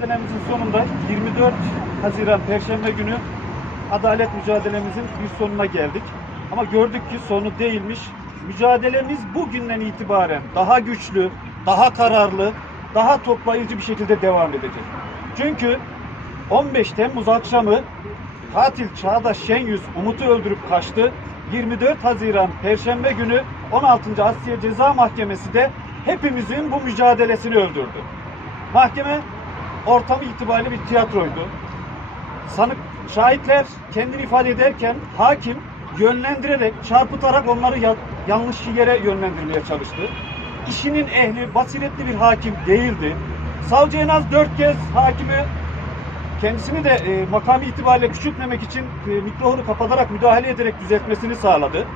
mücadelemizin sonunda 24 Haziran Perşembe günü adalet mücadelemizin bir sonuna geldik. Ama gördük ki sonu değilmiş. Mücadelemiz bugünden itibaren daha güçlü, daha kararlı, daha toplayıcı bir şekilde devam edecek. Çünkü 15 Temmuz akşamı katil Çağdaş Şenyüz Umut'u öldürüp kaçtı. 24 Haziran Perşembe günü 16. Asya Ceza Mahkemesi de hepimizin bu mücadelesini öldürdü. Mahkeme ortamı itibariyle bir tiyatroydu. Sanık şahitler kendini ifade ederken hakim yönlendirerek, çarpıtarak onları ya- yanlış yere yönlendirmeye çalıştı. İşinin ehli, basiretli bir hakim değildi. Savcı en az dört kez hakimi kendisini de e, makamı itibariyle küçültmemek için e, mikrofonu kapatarak müdahale ederek düzeltmesini sağladı.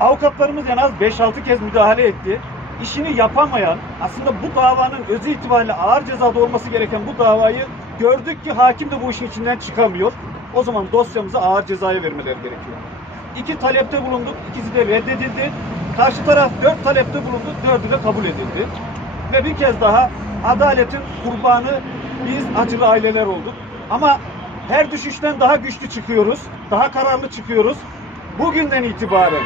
Avukatlarımız en az 5-6 kez müdahale etti. İşini yapamayan, aslında bu davanın özü itibariyle ağır cezada olması gereken bu davayı gördük ki hakim de bu işin içinden çıkamıyor. O zaman dosyamızı ağır cezaya vermeleri gerekiyor. İki talepte bulunduk, ikisi de reddedildi. Karşı taraf dört talepte bulundu, dördü de kabul edildi. Ve bir kez daha adaletin kurbanı biz acılı aileler olduk. Ama her düşüşten daha güçlü çıkıyoruz, daha kararlı çıkıyoruz. Bugünden itibaren,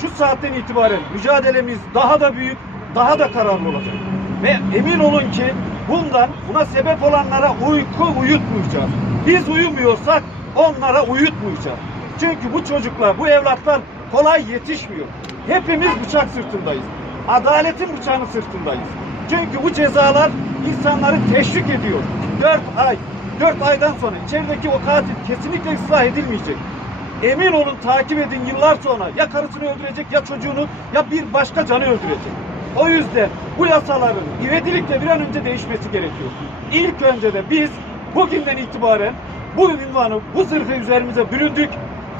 şu saatten itibaren mücadelemiz daha da büyük, daha da kararlı olacak. Ve emin olun ki bundan, buna sebep olanlara uyku uyutmayacağız. Biz uyumuyorsak onlara uyutmayacağız. Çünkü bu çocuklar, bu evlatlar kolay yetişmiyor. Hepimiz bıçak sırtındayız. Adaletin bıçağının sırtındayız. Çünkü bu cezalar insanları teşvik ediyor. 4 ay, 4 aydan sonra içerideki o katil kesinlikle ıslah edilmeyecek. Emin olun takip edin yıllar sonra ya karısını öldürecek ya çocuğunu ya bir başka canı öldürecek. O yüzden bu yasaların ivedilikle bir an önce değişmesi gerekiyor. İlk önce de biz bugünden itibaren bu ünvanı, bu zırhı üzerimize büründük.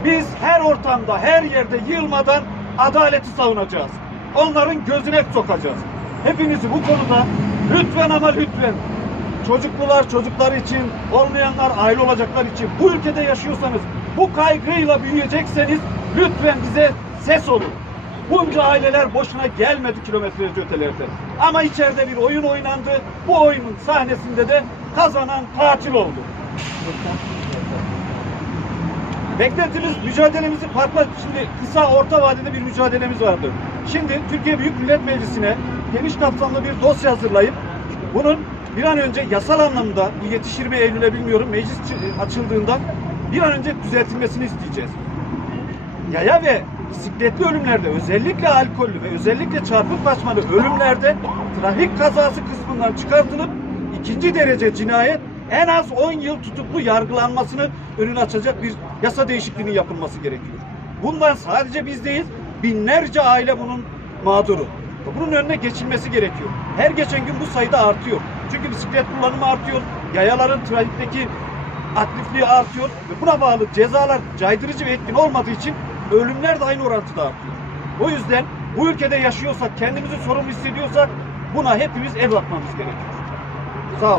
Biz her ortamda, her yerde yılmadan adaleti savunacağız. Onların gözüne sokacağız. Hepinizi bu konuda lütfen ama lütfen çocuklular çocuklar için, olmayanlar aile olacaklar için bu ülkede yaşıyorsanız, bu kaygıyla büyüyecekseniz lütfen bize ses olun. Bunca aileler boşuna gelmedi kilometrelerce ötelerden. Ama içeride bir oyun oynandı. Bu oyunun sahnesinde de kazanan katil oldu. Beklentimiz, mücadelemizi farklı, şimdi kısa orta vadede bir mücadelemiz vardı. Şimdi Türkiye Büyük Millet Meclisi'ne geniş kapsamlı bir dosya hazırlayıp bunun bir an önce yasal anlamda bu yetişir mi Eylül'e bilmiyorum meclis çı- açıldığında bir an önce düzeltilmesini isteyeceğiz. Yaya ve bisikletli ölümlerde özellikle alkollü ve özellikle çarpık taşmalı ölümlerde trafik kazası kısmından çıkartılıp ikinci derece cinayet en az 10 yıl tutuklu yargılanmasını önünü açacak bir yasa değişikliğinin yapılması gerekiyor. Bundan sadece biz değil, binlerce aile bunun mağduru. Bunun önüne geçilmesi gerekiyor. Her geçen gün bu sayıda artıyor. Çünkü bisiklet kullanımı artıyor, yayaların trafikteki aktifliği artıyor ve buna bağlı cezalar caydırıcı ve etkin olmadığı için ölümler de aynı orantıda artıyor. O yüzden bu ülkede yaşıyorsak, kendimizi sorumlu hissediyorsak buna hepimiz el atmamız gerekiyor. Sağ olun.